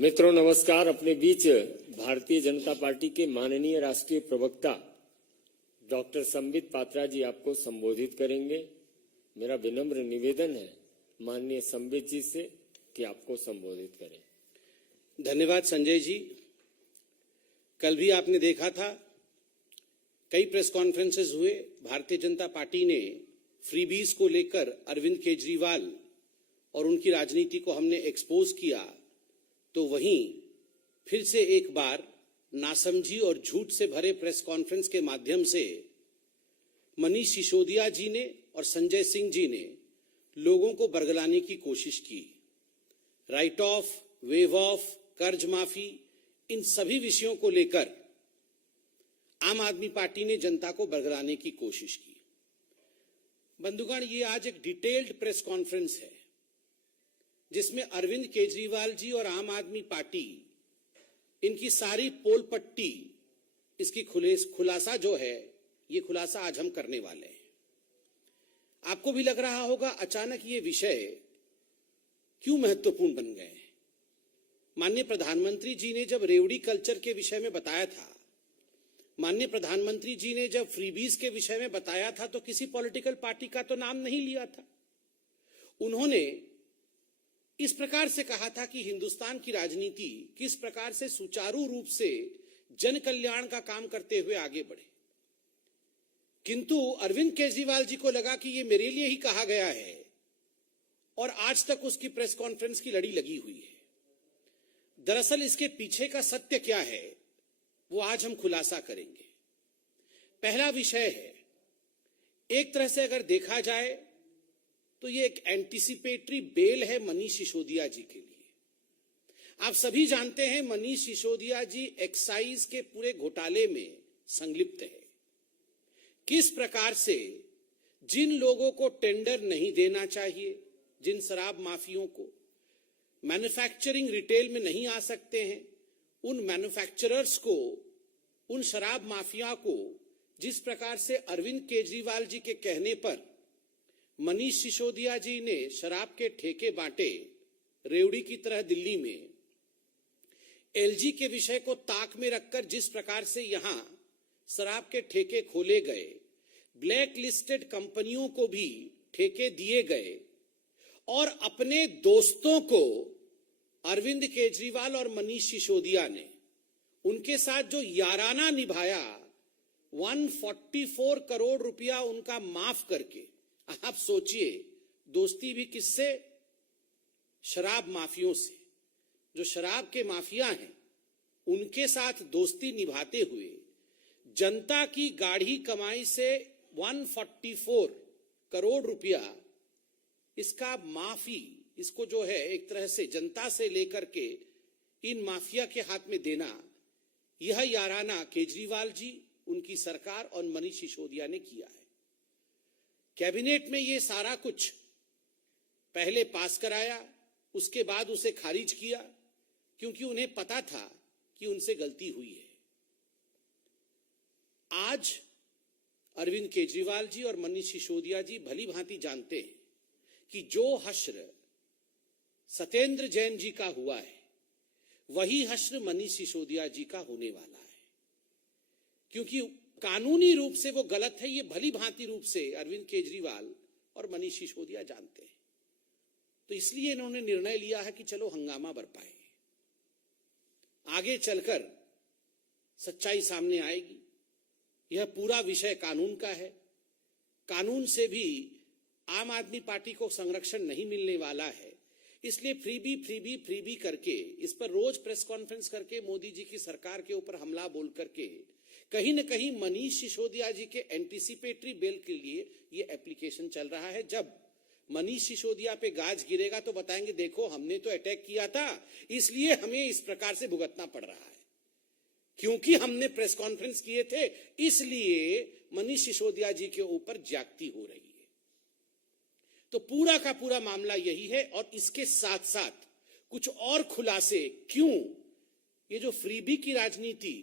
मित्रों नमस्कार। अपने बीच भारतीय जनता पार्टी के माननीय राष्ट्रीय प्रवक्ता डॉक्टर संबित पात्रा जी आपको संबोधित करेंगे। मेरा विनम्र निवेदन है माननीय संबित जी से कि आपको संबोधित करें। धन्यवाद संजय जी। कल भी आपने देखा था कई प्रेस कॉन्फ्रेंसेस हुए। भारतीय जनता पार्टी ने फ्रीबीज को लेकर अरविंद केजरीवाल और उनकी राजनीति को हमने एक्सपोज किया, तो वहीं फिर से एक बार नासमझी और झूठ से भरे प्रेस कॉन्फ्रेंस के माध्यम से मनीष सिसोदिया जी ने और संजय सिंह जी ने लोगों को बरगलाने की कोशिश की। राइट ऑफ, वेव ऑफ, कर्ज माफी, इन सभी विषयों को लेकर आम आदमी पार्टी ने जनता को बरगलाने की कोशिश की। बंधुगण, ये आज एक डिटेल्ड प्रेस कॉन्फ्रेंस है जिसमें अरविंद केजरीवाल जी और आम आदमी पार्टी, इनकी सारी पोल पट्टी, इसकी खुलासा जो है, ये खुलासा आज हम करने वाले हैं। आपको भी लग रहा होगा अचानक ये विषय क्यों महत्वपूर्ण बन गए। माननीय प्रधानमंत्री जी ने जब रेवड़ी कल्चर के विषय में बताया था, माननीय प्रधानमंत्री जी ने जब फ्रीबीज के विषय में बताया था, तो किसी पॉलिटिकल पार्टी का तो नाम नहीं लिया था। उन्होंने इस प्रकार से कहा था कि हिंदुस्तान की राजनीति किस प्रकार से सुचारू रूप से जन कल्याण का काम करते हुए आगे बढ़े। किंतु अरविंद केजरीवाल जी को लगा कि ये मेरे लिए ही कहा गया है और आज तक उसकी प्रेस कॉन्फ्रेंस की लड़ी लगी हुई है। दरअसल इसके पीछे का सत्य क्या है, वो आज हम खुलासा करेंगे। पहला विषय है, एक तरह से अगर देखा जाए तो ये एक एंटीसिपेटरी बेल है मनीष सिसोदिया जी के लिए। आप सभी जानते हैं मनीष सिसोदिया जी एक्साइज के पूरे घोटाले में संलिप्त है। किस प्रकार से जिन लोगों को टेंडर नहीं देना चाहिए, जिन शराब माफियों को मैन्युफैक्चरिंग रिटेल में नहीं आ सकते हैं, उन मैन्युफैक्चरर्स को, उन शराब माफिया को जिस प्रकार से अरविंद केजरीवाल जी के कहने पर मनीष सिसोदिया जी ने शराब के ठेके बांटे रेवड़ी की तरह दिल्ली में, एलजी के विषय को ताक में रखकर जिस प्रकार से यहां शराब के ठेके खोले गए, ब्लैक लिस्टेड कंपनियों को भी ठेके दिए गए और अपने दोस्तों को अरविंद केजरीवाल और मनीष सिसोदिया ने उनके साथ जो याराना निभाया, 144 करोड़ रुपया उनका माफ करके। आप सोचिए, दोस्ती भी किससे? शराब माफियों से। जो शराब के माफिया हैं उनके साथ दोस्ती निभाते हुए जनता की गाढ़ी कमाई से 144 करोड़ रुपया इसका माफी, इसको जो है एक तरह से जनता से लेकर के इन माफिया के हाथ में देना, यह याराना केजरीवाल जी, उनकी सरकार और मनीष सिसोदिया ने किया है। कैबिनेट में ये सारा कुछ पहले पास कराया, उसके बाद उसे खारिज किया, क्योंकि उन्हें पता था कि उनसे गलती हुई है। आज अरविंद केजरीवाल जी और मनीष सिसोदिया जी भली भांति जानते हैं कि जो हश्र सत्येंद्र जैन जी का हुआ है, वही हश्र मनीष सिसोदिया जी का होने वाला है। क्योंकि कानूनी रूप से वो गलत है, ये भली भांति रूप से अरविंद केजरीवाल और मनीष सिसोदिया जानते हैं। तो इसलिए इन्होंने निर्णय लिया है कि चलो हंगामा बरपाए, आगे चलकर सच्चाई सामने आएगी। यह पूरा विषय कानून का है। कानून से भी आम आदमी पार्टी को संरक्षण नहीं मिलने वाला है। इसलिए फ्रीबी करके, इस पर रोज प्रेस कॉन्फ्रेंस करके मोदी जी की सरकार के ऊपर हमला बोल करके कहीं न कहीं मनीष सिसोदिया जी के एंटीसिपेटरी बेल के लिए ये एप्लीकेशन चल रहा है। जब मनीष सिसोदिया पे गाज गिरेगा तो बताएंगे, देखो हमने तो अटैक किया था, इसलिए हमें इस प्रकार से भुगतना पड़ रहा है, क्योंकि हमने प्रेस कॉन्फ्रेंस किए थे, इसलिए मनीष सिसोदिया जी के ऊपर ज्यादती हो रही है। तो पूरा का पूरा मामला यही है। और इसके साथ साथ कुछ और खुलासे, क्यों ये जो फ्रीबी की राजनीति,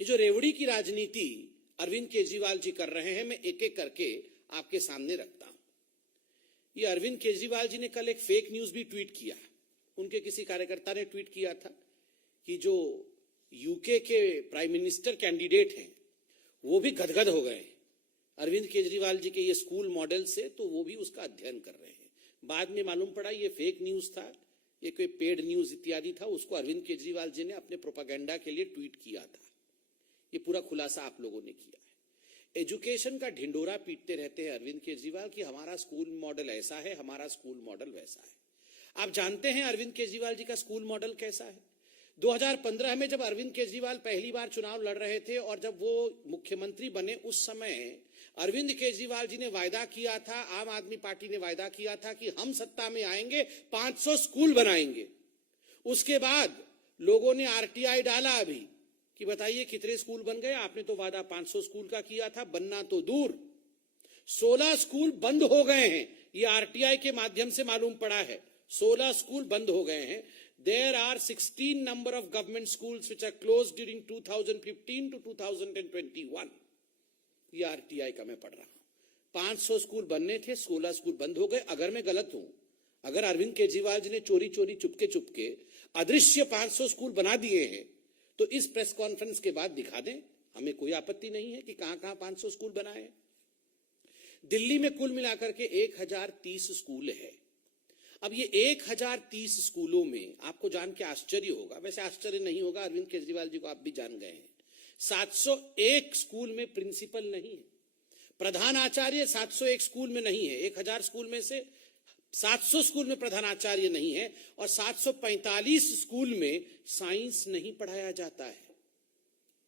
ये जो रेवड़ी की राजनीति अरविंद केजरीवाल जी कर रहे हैं, मैं एक एक करके आपके सामने रखता हूं। ये अरविंद केजरीवाल जी ने कल एक फेक न्यूज भी ट्वीट किया। उनके किसी कार्यकर्ता ने ट्वीट किया था कि जो यूके के प्राइम मिनिस्टर कैंडिडेट हैं वो भी गदगद हो गए अरविंद केजरीवाल जी के ये स्कूल मॉडल से, तो वो भी उसका अध्ययन कर रहे हैं। बाद में मालूम पड़ा ये फेक न्यूज था, ये कोई पेड न्यूज इत्यादि था, उसको अरविंद केजरीवाल जी ने अपने प्रोपागेंडा के लिए ट्वीट किया था। ये पूरा खुलासा आप लोगों ने किया है। एजुकेशन का ढिंडोरा पीटते रहते हैं अरविंद केजरीवाल कि हमारा स्कूल मॉडल ऐसा है, हमारा स्कूल मॉडल वैसा है। आप जानते हैं अरविंद केजरीवाल जी का स्कूल मॉडल कैसा है? 2015 में जब अरविंद केजरीवाल पहली बार चुनाव लड़ रहे थे और जब वो मुख्यमंत्री बने, उस समय अरविंद केजरीवाल जी ने वायदा किया था, आम आदमी पार्टी ने वायदा किया था कि हम सत्ता में आएंगे 500 स्कूल बनाएंगे। उसके बाद लोगों ने आरटीआई डाला अभी कि बताइए कितने स्कूल बन गए। आपने तो वादा 500 स्कूल का किया था, बनना तो दूर 16 स्कूल बंद हो गए हैं। ये आरटीआई के माध्यम से मालूम पड़ा है, 16 स्कूल बंद हो गए हैं। There are 16 number of government schools which are closed during 2015 to 2021. ये आरटीआई का मैं पढ़ रहा हूं। 500 स्कूल बनने थे, 16 स्कूल बंद हो गए। अगर मैं गलत हूं, अगर अरविंद केजरीवाल जी ने चोरी चोरी चुपके चुपके अदृश्य 500 स्कूल बना दिए हैं, तो इस प्रेस कॉन्फ्रेंस के बाद दिखा दें, हमें कोई आपत्ति नहीं है कि कहां कहां 500 स्कूल बनाए। दिल्ली में कुल मिलाकर के 1030 स्कूल है। अब ये 1030 स्कूलों में आपको जान के आश्चर्य होगा, वैसे आश्चर्य नहीं होगा, अरविंद केजरीवाल जी को आप भी जान गए हैं, 701 स्कूल में प्रिंसिपल नहीं है, प्रधानाचार्य 701 स्कूल में नहीं है। 1000 स्कूल में से 700 स्कूल में प्रधानाचार्य नहीं है और 745 स्कूल में साइंस नहीं पढ़ाया जाता है।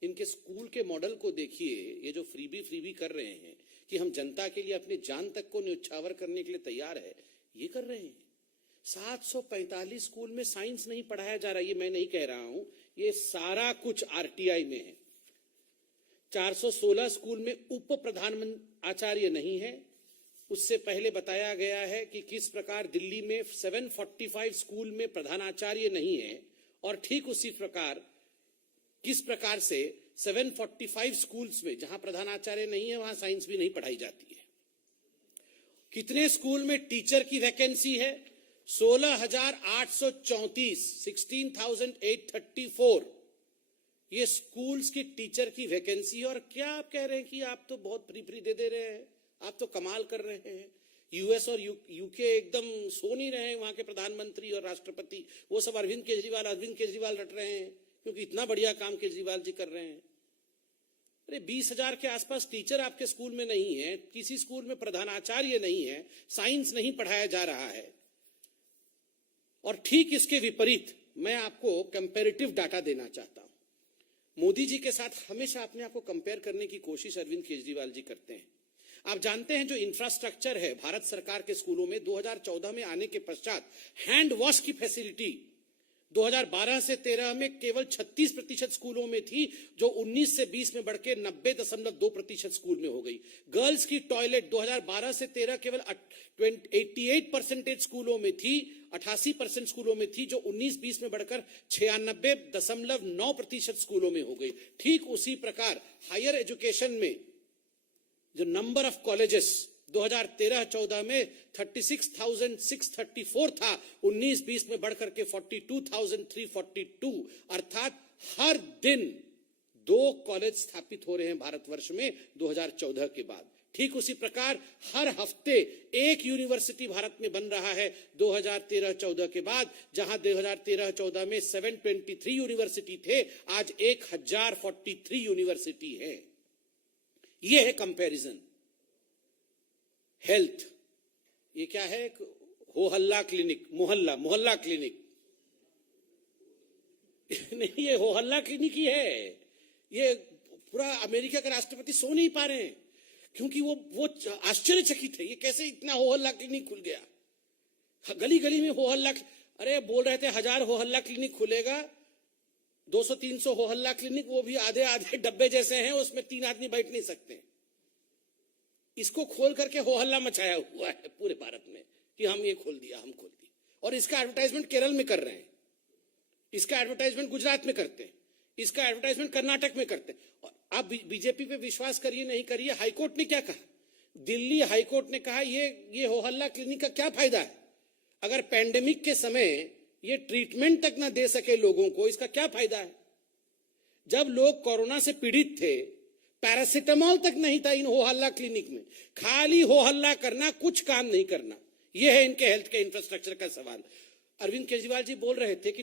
इनके स्कूल के मॉडल को देखिए, ये जो फ्रीबी कर रहे हैं कि हम जनता के लिए अपनी जान तक को न्यौछावर करने के लिए तैयार है, ये कर रहे हैं। 745 स्कूल में साइंस नहीं पढ़ाया जा रहा, ये मैं नहीं कह रहा हूं, ये सारा कुछ आरटीआई में है। 416 स्कूल में उप प्रधान आचार्य नहीं है। उससे पहले बताया गया है कि किस प्रकार दिल्ली में 745 स्कूल में प्रधानाचार्य नहीं है, और ठीक उसी प्रकार किस प्रकार से 745 स्कूल्स में जहां प्रधानाचार्य नहीं है वहां साइंस भी नहीं पढ़ाई जाती है। कितने स्कूल में टीचर की वैकेंसी है? 16,834, 16,834 ये स्कूल्स की टीचर की वैकेंसी है। और क्या आप कह रहे हैं कि आप तो बहुत फ्री दे दे रहे हैं, आप तो कमाल कर रहे हैं। यूएस और यूके एकदम सो नहीं रहे हैं, वहां के प्रधानमंत्री और राष्ट्रपति, वो सब अरविंद केजरीवाल रट रहे हैं क्योंकि इतना बढ़िया काम केजरीवाल जी कर रहे हैं। अरे 20,000 के आसपास टीचर आपके स्कूल में नहीं है, किसी स्कूल में प्रधानाचार्य नहीं है, साइंस नहीं पढ़ाया जा रहा है। और ठीक इसके विपरीत मैं आपको कंपैरेटिव डाटा देना चाहता हूं। मोदी जी के साथ हमेशा अपने आप को कंपेयर करने की कोशिश अरविंद केजरीवाल जी करते हैं। आप जानते हैं जो इंफ्रास्ट्रक्चर है भारत सरकार के स्कूलों में, 2014 में आने के पश्चात हैंड वॉश की फैसिलिटी 2012 से 13 में केवल 36% स्कूलों में थी, जो 19 से 20 में बढ़ के 90.2% स्कूल में हो गई। गर्ल्स की टॉयलेट 2012 से 13 केवल 88% स्कूलों में थी, 88% स्कूलों में थी, जो 19-20 में बढ़कर 96.9% स्कूलों में हो गई। ठीक उसी प्रकार हायर एजुकेशन में जो नंबर ऑफ कॉलेजेस 2013-14 में 36,634 था, 19-20 में बढ़कर के 42,342, अर्थात हर दिन 2 कॉलेज स्थापित हो रहे हैं भारतवर्ष में 2014 के बाद। ठीक उसी प्रकार हर हफ्ते एक यूनिवर्सिटी भारत में बन रहा है 2013-14 के बाद। जहां 2013-14 में 723 यूनिवर्सिटी थे, आज 1043 यूनिवर्सिटी है। यह है कंपैरिजन। हेल्थ, ये क्या है? हो हल्ला क्लिनिक, मोहल्ला क्लिनिक नहीं, ये हो हल्ला क्लिनिक ही है। ये पूरा अमेरिका के राष्ट्रपति सो नहीं पा रहे हैं क्योंकि वो आश्चर्यचकित है, ये कैसे इतना हो हल्ला क्लिनिक खुल गया। गली गली में हो हल्ला, अरे बोल रहे थे 1000 हो हल्ला क्लिनिक खुलेगा, 200-300 हो हल्ला क्लिनिक, वो भी आधे आधे डब्बे जैसे हैं, उसमें 3 आदमी बैठ नहीं सकते। इसको खोल करके हो हल्ला मचाया हुआ है पूरे भारत में कि हम ये खोल दिया, हम खोल दिया। और इसका एडवर्टाइजमेंट केरल में कर रहे हैं, इसका एडवर्टाइजमेंट गुजरात में करते हैं, इसका एडवर्टाइजमेंट कर्नाटक में करते हैं। और आप बीजेपी पे विश्वास करिए नहीं करिए, हाईकोर्ट ने क्या कहा? दिल्ली हाईकोर्ट ने कहा ये हो हल्ला क्लिनिक का क्या फायदा है? अगर पैंडेमिक के समय ये ट्रीटमेंट तक ना दे सके लोगों को, इसका क्या फायदा है? जब लोग कोरोना से पीड़ित थे, पैरासिटामोल तक नहीं था इन हो हल्ला क्लिनिक में। खाली हो हल्ला करना, कुछ काम नहीं करना, यह है इनके हेल्थ के इंफ्रास्ट्रक्चर का सवाल। अरविंद केजरीवाल जी बोल रहे थे कि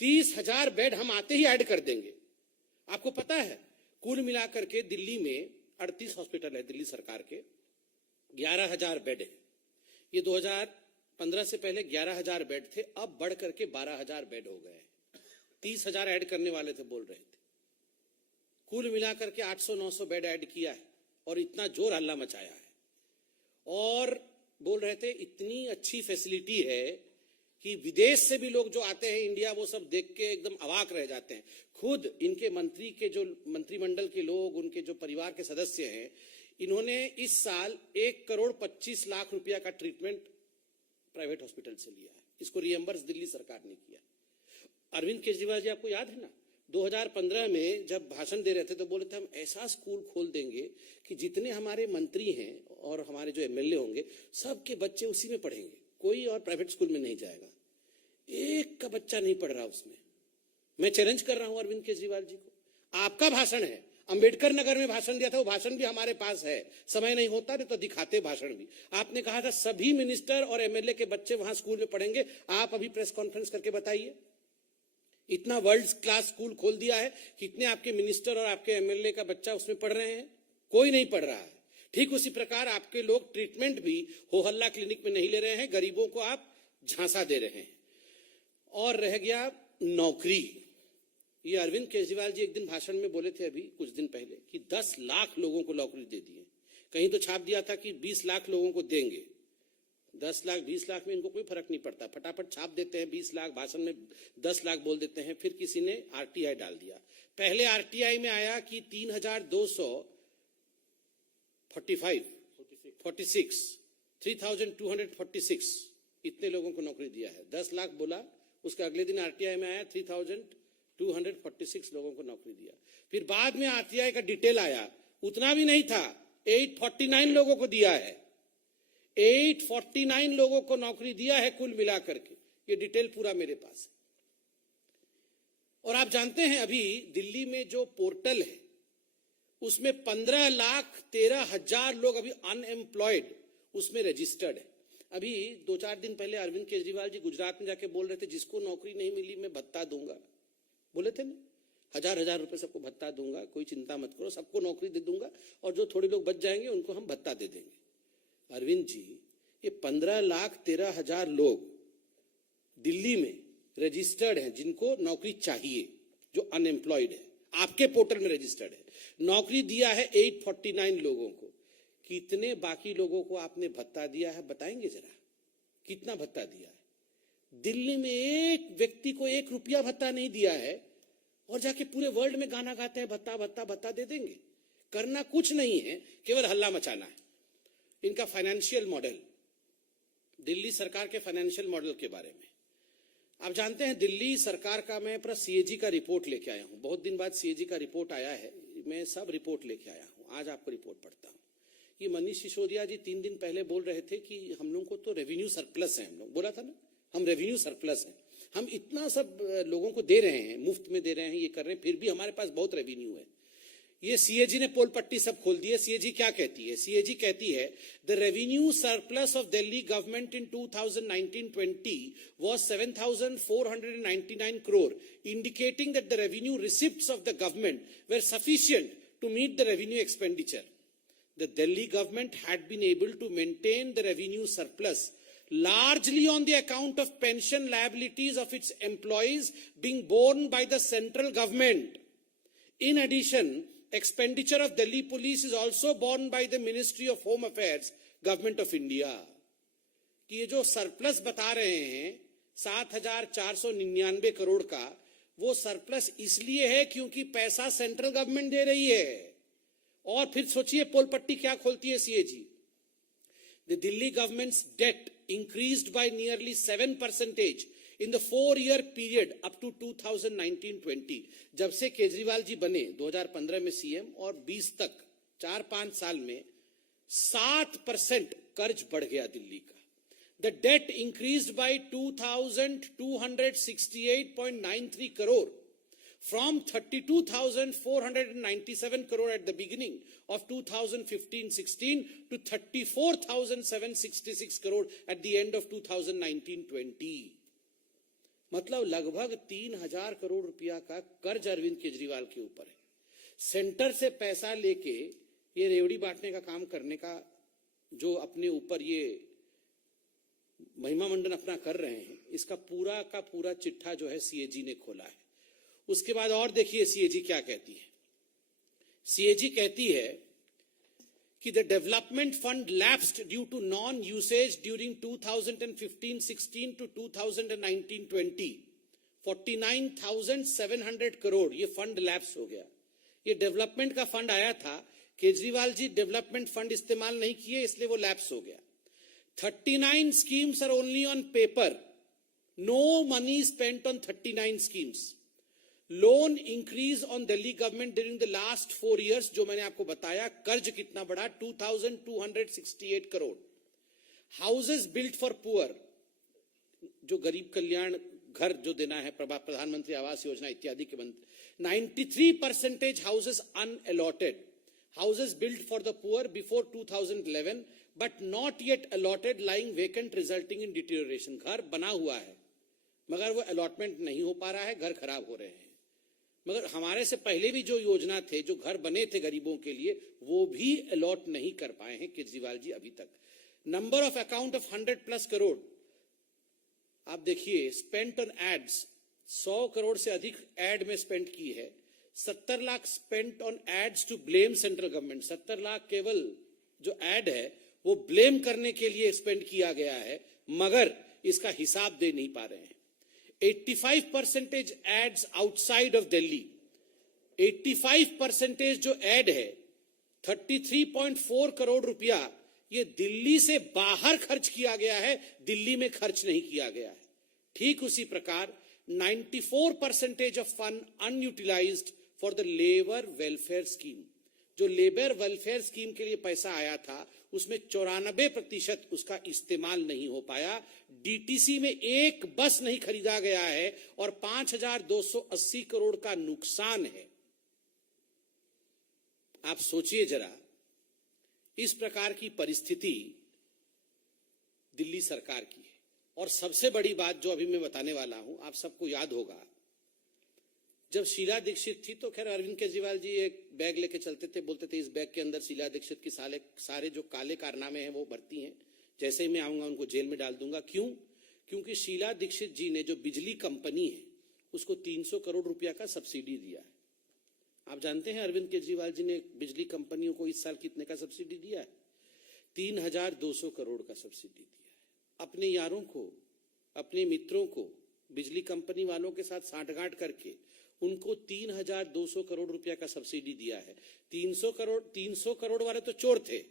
30,000 बेड हम आते ही ऐड कर देंगे। आपको पता है कुल मिलाकर के दिल्ली में 38 हॉस्पिटल है, दिल्ली सरकार के 11,000 बेड है। ये 2015 से पहले 11,000 बेड थे, अब बढ़ करके 12,000 बेड हो गए। 30,000 ऐड करने वाले थे बोल रहे थे। कुल मिलाकर के 800-900 बेड ऐड किया है और इतना जोर हल्ला मचाया है। और बोल रहे थे इतनी अच्छी फैसिलिटी है कि विदेश से भी लोग जो आते हैं इंडिया, वो सब देख के एकदम अवाक रह जाते हैं। खुद इनके मंत्री के जो मंत्रिमंडल के लोग, उनके जो परिवार के सदस्य हैं, इन्होंने इस साल 1,25,00,000 रुपया का ट्रीटमेंट प्राइवेट हॉस्पिटल से लिया है। इसको रिएम्बर्स दिल्ली सरकार ने किया। अरविंद केजरीवाल जी, आपको याद है ना, 2015 में जब भाषण दे रहे थे तो बोले थे हम ऐसा स्कूल खोल देंगे कि जितने हमारे मंत्री हैं और हमारे जो एमएलए होंगे, सबके बच्चे उसी में पढ़ेंगे, कोई और प्राइवेट स्कूल में नहीं जाएगा। एक का बच्चा नहीं पढ़ रहा उसमें। मैं चैलेंज कर रहा हूं अरविंद केजरीवाल जी को। आपका भाषण है, अंबेडकर नगर में भाषण दिया था, वो भाषण भी हमारे पास है। समय नहीं होता नहीं तो दिखाते भाषण भी। आपने कहा था सभी मिनिस्टर और एमएलए के बच्चे वहां स्कूल में पढ़ेंगे। आप अभी प्रेस कॉन्फ्रेंस करके बताइए, इतना वर्ल्ड क्लास स्कूल खोल दिया है, कितने आपके मिनिस्टर और आपके एमएलए का बच्चा उसमें पढ़ रहे हैं? कोई नहीं पढ़ रहा है। ठीक उसी प्रकार आपके लोग ट्रीटमेंट भी हो हल्ला क्लिनिक में नहीं ले रहे हैं, गरीबों को आप झांसा दे रहे हैं। और रह गया नौकरी। ये अरविंद केजरीवाल जी एक दिन भाषण में बोले थे अभी कुछ दिन पहले कि 10 लाख लोगों को नौकरी दे दी है। कहीं तो छाप दिया था कि 20 लाख लोगों को देंगे। 10 लाख 20 लाख में इनको कोई फर्क नहीं पड़ता, फटाफट छाप देते हैं 20 लाख, भाषण में 10 लाख बोल देते हैं। फिर किसी ने आरटीआई डाल दिया। पहले आरटीआई में आया कि 3,246 इतने लोगों को नौकरी दिया है। 10 लाख बोला, उसके अगले दिन आरटीआई में आया 3,246 लोगों को नौकरी दिया। फिर बाद में आरटीआई का डिटेल आया, उतना भी नहीं था, 849 लोगों को दिया है। 849 लोगों को नौकरी दिया है कुल मिलाकर के। ये डिटेल पूरा मेरे पास है। और आप जानते हैं अभी दिल्ली में जो पोर्टल है उसमें 15,13,000 लोग अभी अनएम्प्लॉयड उसमें रजिस्टर्ड है। अभी 2-4 दिन पहले अरविंद केजरीवाल जी गुजरात में जाके बोल रहे थे जिसको नौकरी नहीं मिली मैं भत्ता दूंगा, बोले थे ना, 1,000 रुपए सबको भत्ता दूंगा, कोई चिंता मत करो, सबको नौकरी दे दूंगा और जो थोड़े लोग बच जाएंगे उनको हम भत्ता दे देंगे। अरविंद जी, ये 15,13,000 लोग दिल्ली में रजिस्टर्ड हैं जिनको नौकरी चाहिए, जो अनएम्प्लॉयड है, आपके पोर्टल में रजिस्टर्ड है। नौकरी दिया है 849 लोगों को। कितने बाकी लोगों को आपने भत्ता दिया है बताएंगे जरा, कितना भत्ता दिया है? दिल्ली में एक व्यक्ति को 1 रुपया भत्ता नहीं दिया है और जाके पूरे वर्ल्ड में गाना गाते हैं भत्ता भत्ता भत्ता दे देंगे। करना कुछ नहीं है, केवल हल्ला मचाना है। इनका फाइनेंशियल मॉडल, दिल्ली सरकार के फाइनेंशियल मॉडल के बारे में आप जानते हैं, दिल्ली सरकार का मैं पूरा सीएजी का रिपोर्ट लेके आया हूं। बहुत दिन बाद सीएजी का रिपोर्ट आया है, मैं सब रिपोर्ट लेके आया हूं। आज आपको रिपोर्ट पढ़ता हूं। ये मनीष सिसोदिया जी 3 दिन पहले बोल रहे थे कि हम लोग को तो रेवेन्यू सरप्लस है। हम लोग बोला था ना, हम रेवेन्यू सरप्लस है, हम इतना सब लोगों को दे रहे हैं, मुफ्त में दे रहे हैं, ये कर रहे हैं, फिर भी हमारे पास बहुत रेवेन्यू है। ये सीएजी ने पोल पट्टी सब खोल दी है। सीएजी क्या कहती है? सीएजी कहती है the revenue surplus of Delhi government in 2019-20 was 7,499 crore, indicating that the revenue receipts of the government were sufficient to meet the revenue expenditure. The Delhi government had been able to maintain the revenue surplus largely on the account of pension liabilities of its employees being borne by the central government. In addition, expenditure of Delhi police is also borne by the Ministry of Home Affairs, Government of India. कि ये जो surplus बता रहे हैं 7,499 करोड़ का, वो surplus इसलिए है क्योंकि पैसा सेंट्रल गवर्नमेंट दे रही है। और फिर सोचिए पोल पट्टी क्या खोलती है CAG. The Delhi government's debt increased by nearly 7% in the 4-year period up to 2019-20. जब से केजरीवाल जी बने 2015 में सीएम और 20 तक 4-5 साल में 7% कर्ज बढ़ गया दिल्ली का। The debt increased by 2,268.93 crore from 32,497 crore at the beginning of 2015-16 to 34,766 crore at the end of 2019-20. मतलब लगभग 3,000 करोड़ रुपया का कर्ज अरविंद केजरीवाल के ऊपर है। सेंटर से पैसा लेके ये रेवड़ी बांटने का काम करने का जो अपने ऊपर ये महिमा मंडन अपना कर रहे हैं, इसका पूरा का पूरा चिट्ठा जो है सीएजी ने खोला है। उसके बाद और देखिए सीएजी क्या कहती है। सीएजी कहती है कि the development fund lapsed due to non usage during 2015-16 to 2019-20 49,700 crore ये फंड लैप्स हो गया। ये डेवलपमेंट का फंड आया था, केजरीवाल जी डेवलपमेंट फंड इस्तेमाल नहीं किए इसलिए वो लैप्स हो गया। 39 schemes are only on paper. No money spent on 39 schemes. Loan increase on Delhi government during the last 4 years, जो मैंने आपको बताया, कर्ज कितना बढ़ा 2,268 crore. Houses built for poor, जो गरीब कल्याण घर जो देना है प्रधानमंत्री आवास योजना इत्यादि के बंद 93% houses unallotted. Houses built for the poor before 2011 but not yet allotted lying vacant resulting in deterioration. घर बना हुआ है मगर वो अलॉटमेंट नहीं हो पा रहा है, घर खराब हो रहे हैं। मगर हमारे से पहले भी जो योजना थे, जो घर बने थे गरीबों के लिए, वो भी अलॉट नहीं कर पाए हैं केजरीवाल जी अभी तक। Number of account of 100+ crore आप देखिए। स्पेंट ऑन एड्स 100 करोड़ से अधिक एड में स्पेंड की है। 70 lakh spent on ads to blame central government. 70 lakh केवल जो एड है वो ब्लेम करने के लिए स्पेंड किया गया है, मगर इसका हिसाब दे नहीं पा रहे हैं। 85% एड्स आउटसाइड ऑफ दिल्ली। 85% जो एड है 33.4 करोड़ रुपया ये दिल्ली से बाहर खर्च किया गया है, दिल्ली में खर्च नहीं किया गया है। ठीक उसी प्रकार 94% of fund unutilised for the labour welfare scheme. जो लेबर वेलफेयर स्कीम के लिए पैसा आया था उसमें 94% उसका इस्तेमाल नहीं हो पाया। डीटीसी में एक बस नहीं खरीदा गया है और 5,280 करोड़ का नुकसान है। आप सोचिए जरा, इस प्रकार की परिस्थिति दिल्ली सरकार की है। और सबसे बड़ी बात जो अभी मैं बताने वाला हूं, आप सबको याद होगा, जब शीला दीक्षित थी तो खैर अरविंद केजरीवाल जी एक बैग लेके चलते थे, बोलते थे इस बैग के अंदर शीला दीक्षित की सारे जो काले कारनामे हैं वो भर्ती हैं, जैसे ही मैं आऊंगा उनको जेल में डाल दूंगा। क्यों? क्योंकि शीला दीक्षित जी ने जो बिजली कंपनी है उसको 300 करोड़ रुपया का सब्सिडी दिया है। आप जानते हैं अरविंद केजरीवाल जी ने बिजली कंपनियों को इस साल कितने का सब्सिडी दिया है? 3,200 करोड़ का सब्सिडी दिया है। अपने यारों को, अपने मित्रों को बिजली कंपनी वालों के साथ सांठगांठ करके उनको 3,200 करोड़ रुपया का सब्सिडी दिया है। 300 करोड़ वाले तो चोर थे,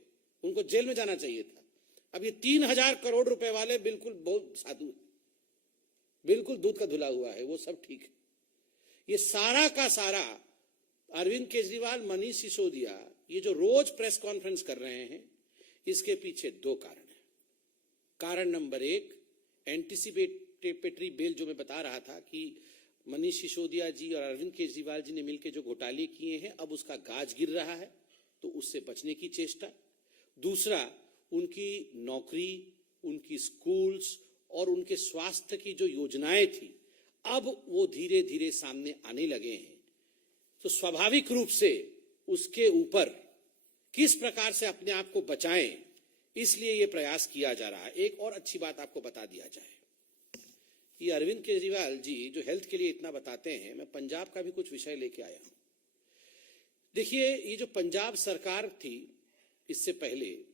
उनको जेल में जाना चाहिए था। अब ये 3,000 करोड़ रुपए वाले बिल्कुल बहुत साधु, बिल्कुल दूध का धुला हुआ है, वो सब ठीक है। ये सारा का सारा अरविंद केजरीवाल, मनीष सिसोदिया ये जो रोज प्रेस कॉन्फ्रेंस कर रहे हैं, इसके पीछे 2 कारण है। कारण नंबर 1, एंटीसिपेटरी बेल जो मैं बता रहा था कि मनीष सिसोदिया जी और अरविंद केजरीवाल जी ने मिलकर जो घोटाले किए हैं, अब उसका गाज गिर रहा है, तो उससे बचने की चेष्टा। दूसरा, उनकी नौकरी, उनकी स्कूल्स और उनके स्वास्थ्य की जो योजनाएं थी, अब वो धीरे धीरे सामने आने लगे हैं। तो स्वाभाविक रूप से उसके ऊपर किस प्रकार से अपने आप को बचाएं, इसलिए ये प्रयास किया जा रहा है। एक और अच्छी बात आपको बता दिया जाए, ये अरविंद केजरीवाल जी जो हेल्थ के लिए इतना बताते हैं, मैं पंजाब का भी कुछ विषय लेके आया हूं। देखिए, ये जो पंजाब सरकार थी इससे पहले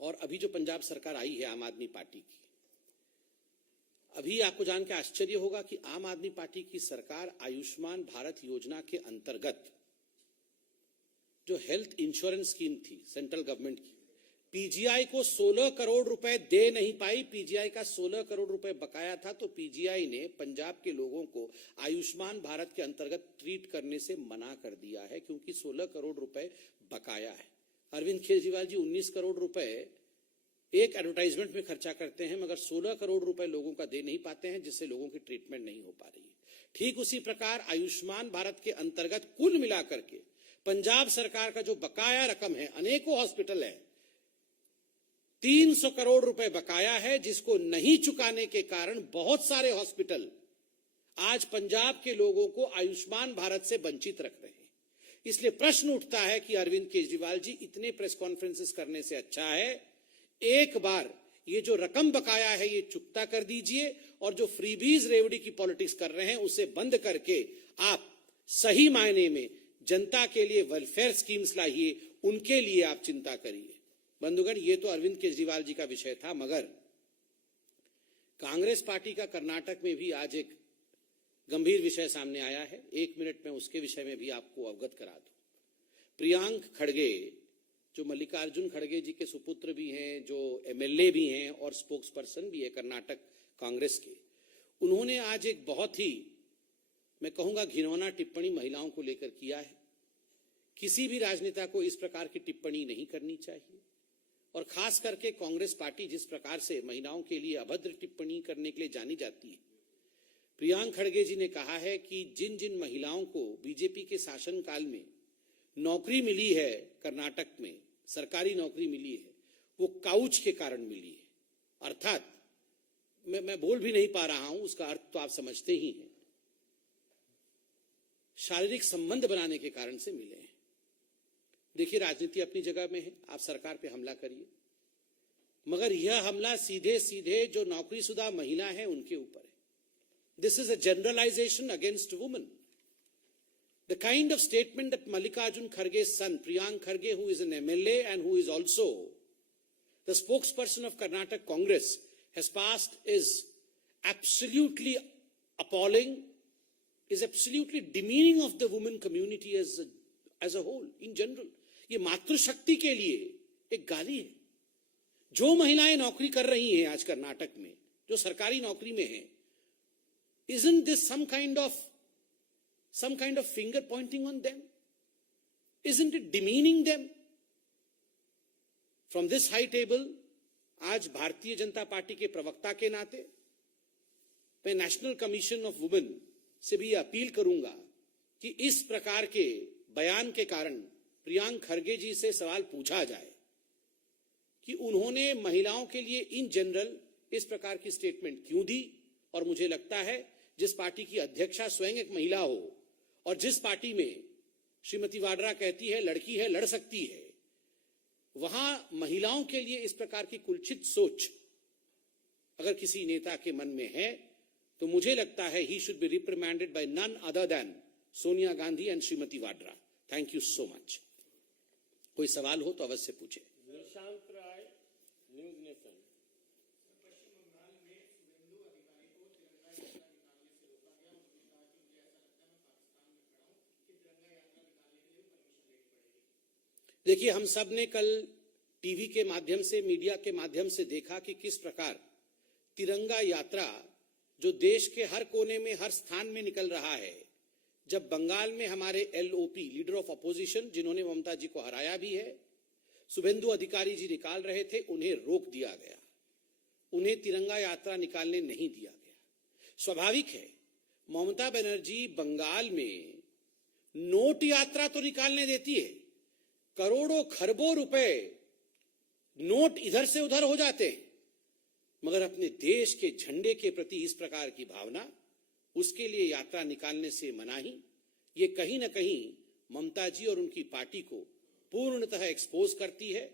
और अभी जो पंजाब सरकार आई है आम आदमी पार्टी की, अभी आपको जान के आश्चर्य होगा कि आम आदमी पार्टी की सरकार आयुष्मान भारत योजना के अंतर्गत जो हेल्थ इंश्योरेंस स्कीम थी सेंट्रल गवर्नमेंट की, पीजीआई को 16 करोड़ रुपए दे नहीं पाई। पीजीआई का 16 करोड़ रुपए बकाया था, तो पीजीआई ने पंजाब के लोगों को आयुष्मान भारत के अंतर्गत ट्रीट करने से मना कर दिया है, क्योंकि 16 करोड़ रुपए बकाया है। अरविंद केजरीवाल जी 19 करोड़ रुपए एक एडवर्टाइजमेंट में खर्चा करते हैं, मगर 16 करोड़ रुपए लोगों का दे नहीं पाते हैं, जिससे लोगों की ट्रीटमेंट नहीं हो पा रही है। ठीक उसी प्रकार आयुष्मान भारत के अंतर्गत कुल मिलाकर के पंजाब सरकार का जो बकाया रकम है, अनेकों हॉस्पिटल है, 300 करोड़ रुपए बकाया है, जिसको नहीं चुकाने के कारण बहुत सारे हॉस्पिटल आज पंजाब के लोगों को आयुष्मान भारत से वंचित रख रहे हैं। इसलिए प्रश्न उठता है कि अरविंद केजरीवाल जी, इतने प्रेस कॉन्फ्रेंसेस करने से अच्छा है एक बार ये जो रकम बकाया है ये चुकता कर दीजिए, और जो फ्रीबीज रेवड़ी की पॉलिटिक्स कर रहे हैं उसे बंद करके आप सही मायने में जनता के लिए वेलफेयर स्कीम्स लाइए, उनके लिए आप चिंता करिए। बंधुगण, ये तो अरविंद केजरीवाल जी का विषय था, मगर कांग्रेस पार्टी का कर्नाटक में भी आज एक गंभीर विषय सामने आया है। 1 मिनट में उसके विषय में भी आपको अवगत करा दूं। प्रियांक खड़गे, जो मल्लिकार्जुन खड़गे जी के सुपुत्र भी हैं, जो एमएलए भी हैं और स्पोक्स पर्सन भी है कर्नाटक कांग्रेस के, उन्होंने आज एक बहुत ही, मैं कहूंगा, घिनौना टिप्पणी महिलाओं को लेकर किया है। किसी भी राजनेता को इस प्रकार की टिप्पणी नहीं करनी चाहिए, और खास करके कांग्रेस पार्टी जिस प्रकार से महिलाओं के लिए अभद्र टिप्पणी करने के लिए जानी जाती है। प्रियांक खड़गे जी ने कहा है कि जिन जिन महिलाओं को बीजेपी के शासनकाल में नौकरी मिली है, कर्नाटक में सरकारी नौकरी मिली है, वो काउच के कारण मिली है। अर्थात मैं बोल भी नहीं पा रहा हूं, उसका अर्थ तो आप समझते ही हैं, शारीरिक संबंध बनाने के कारण से मिले हैं। देखिए, राजनीति अपनी जगह में है, आप सरकार पे हमला करिए, मगर यह हमला सीधे सीधे जो नौकरीशुदा महिला है उनके ऊपर है। This is a generalisation against women. The kind of statement that Mallikarjun Kharge's son, Priyank Kharge, who is an MLA and who is also the spokesperson of Karnataka Congress, has passed is absolutely appalling, is absolutely demeaning of the women community as a whole, in general. ये मातृशक्ति के लिए एक गाली है। जो महिलाएं नौकरी कर रही हैं आज कर्नाटक में, जो सरकारी नौकरी में हैं, isn't this some kind of finger pointing on them? Isn't it demeaning them? From this high table, आज भारतीय जनता पार्टी के प्रवक्ता के नाते मैं नेशनल कमीशन ऑफ वुमेन से भी अपील करूंगा कि इस प्रकार के बयान के कारण प्रियांक खड़गे जी से सवाल पूछा जाए कि उन्होंने महिलाओं के लिए इन जनरल इस प्रकार की स्टेटमेंट क्यों दी। और मुझे लगता है जिस पार्टी की अध्यक्षा स्वयं एक महिला हो और जिस पार्टी में श्रीमती वाड्रा कहती है लड़की है लड़ सकती है, वहां महिलाओं के लिए इस प्रकार की कुलचित सोच अगर किसी नेता के मन में है तो मुझे लगता है he should be reprimanded by none other than Sonia Gandhi and Shrimati Vadra. Thank you so much. कोई सवाल हो तो अवश्य पूछे। Nishant Rai, News Nation. देखिए, हम सब ने कल टीवी के माध्यम से, मीडिया के माध्यम से देखा कि किस प्रकार तिरंगा यात्रा जो देश के हर कोने में, हर स्थान में निकल रहा है। जब बंगाल में हमारे एलओपी, लीडर ऑफ अपोजिशन, जिन्होंने ममता जी को हराया भी है, शुभेंदु अधिकारी जी निकाल रहे थे, उन्हें रोक दिया गया, उन्हें तिरंगा यात्रा निकालने नहीं दिया गया। स्वाभाविक है, ममता बनर्जी बंगाल में नोट यात्रा तो निकालने देती है, करोड़ों खरबों रुपए नोट इधर से उधर हो जाते हैं, मगर अपने देश के झंडे के प्रति इस प्रकार की भावना, उसके लिए यात्रा निकालने से मनाही, ये कहीं ना कहीं ममता जी और उनकी पार्टी को पूर्णतः एक्सपोज करती है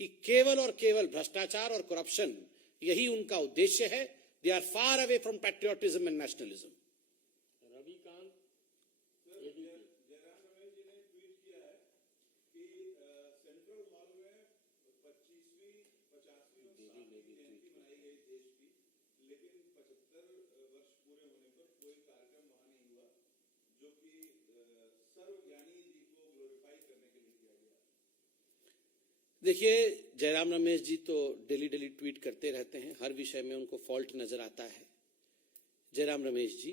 कि केवल और केवल भ्रष्टाचार और करप्शन यही उनका उद्देश्य है। They are far away from patriotism and nationalism. देखिए, जयराम रमेश जी तो डेली ट्वीट करते रहते हैं, हर विषय में उनको फॉल्ट नजर आता है। जयराम रमेश जी,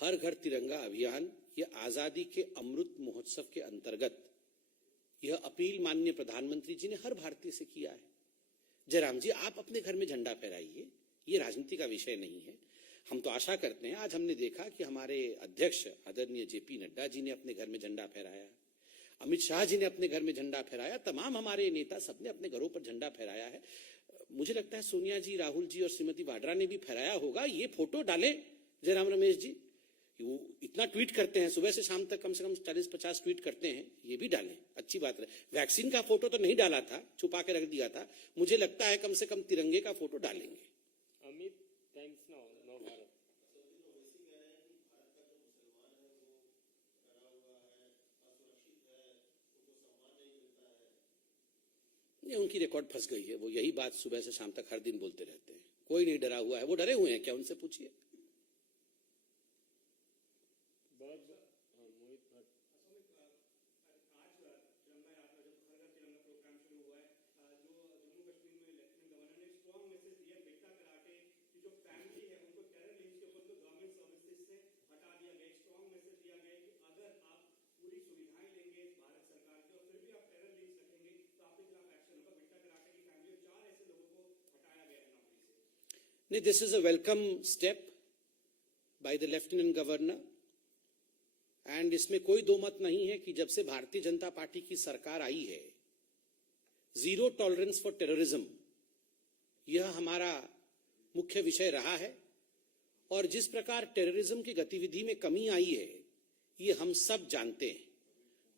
हर घर तिरंगा अभियान, यह आजादी के अमृत महोत्सव के अंतर्गत यह अपील माननीय प्रधानमंत्री जी ने हर भारतीय से किया है। जयराम जी, आप अपने घर में झंडा फहराइए, ये राजनीति का विषय नहीं है। हम तो आशा करते हैं, आज हमने देखा कि हमारे अध्यक्ष आदरणीय जेपी नड्डा जी ने अपने घर में झंडा फहराया, अमित शाह जी ने अपने घर में झंडा फहराया, तमाम हमारे नेता सबने अपने घरों पर झंडा फहराया है। मुझे लगता है सोनिया जी, राहुल जी और श्रीमती वाड्रा ने भी फहराया होगा। ये फोटो डालें जयराम रमेश जी, वो इतना ट्वीट करते हैं, सुबह से शाम तक कम से कम 40-50 ट्वीट करते हैं, ये भी डालें, अच्छी बात है। वैक्सीन का फोटो तो नहीं डाला था, छुपा के रख दिया था, मुझे लगता है कम से कम तिरंगे का फोटो डालेंगे। Amit, thanks now no Bharat. ये उनकी रिकॉर्ड फंस गई है, वो यही बात सुबह से शाम तक हर दिन बोलते रहते हैं। कोई नहीं डरा हुआ है, वो डरे हुए हैं क्या, उनसे पूछिए। नहीं, this is a welcome step by the lieutenant governor, and इसमें कोई दो मत नहीं है कि जब से भारतीय जनता पार्टी की सरकार आई है, जीरो टॉलरेंस फॉर टेररिज्म यह हमारा मुख्य विषय रहा है। और जिस प्रकार टेररिज्म की गतिविधि में कमी आई है, ये हम सब जानते हैं।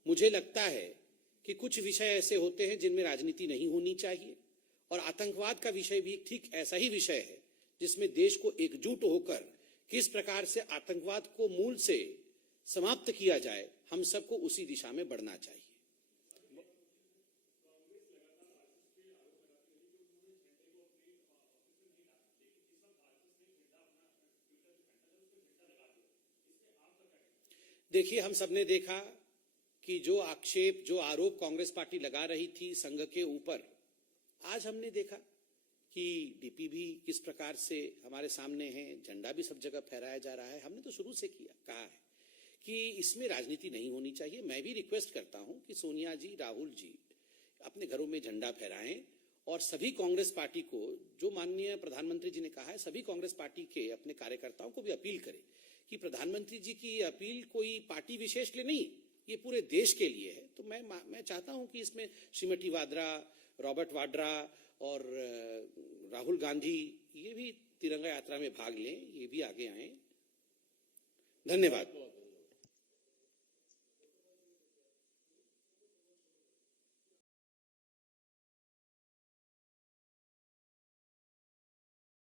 मुझे लगता है कि कुछ विषय ऐसे होते हैं जिनमें राजनीति नहीं होनी चाहिए, और आतंकवाद का विषय भी ठीक ऐसा ही विषय है जिसमें देश को एकजुट होकर किस प्रकार से आतंकवाद को मूल से समाप्त किया जाए, हम सबको उसी दिशा में बढ़ना चाहिए। देखिए, हम सबने देखा कि जो आक्षेप, जो आरोप कांग्रेस पार्टी लगा रही थी संघ के ऊपर, आज हमने देखा कि डीपी भी किस प्रकार से हमारे सामने है, झंडा भी सब जगह फहराया जा रहा है। हमने तो शुरू से कहा है कि इसमें राजनीति नहीं होनी चाहिए। मैं भी रिक्वेस्ट करता हूं कि सोनिया जी, राहुल जी अपने घरों में झंडा फहराएं, और सभी कांग्रेस पार्टी को, जो माननीय प्रधानमंत्री जी ने कहा है, सभी कांग्रेस पार्टी के अपने कार्यकर्ताओं को भी अपील करें कि प्रधानमंत्री जी की अपील कोई पार्टी विशेष के लिए नहीं, ये पूरे देश के लिए है। तो मैं चाहता हूं कि इसमें श्रीमती वाड्रा, रॉबर्ट वाड्रा और राहुल गांधी ये भी तिरंगा यात्रा में भाग लें, ये भी आगे आए। धन्यवाद।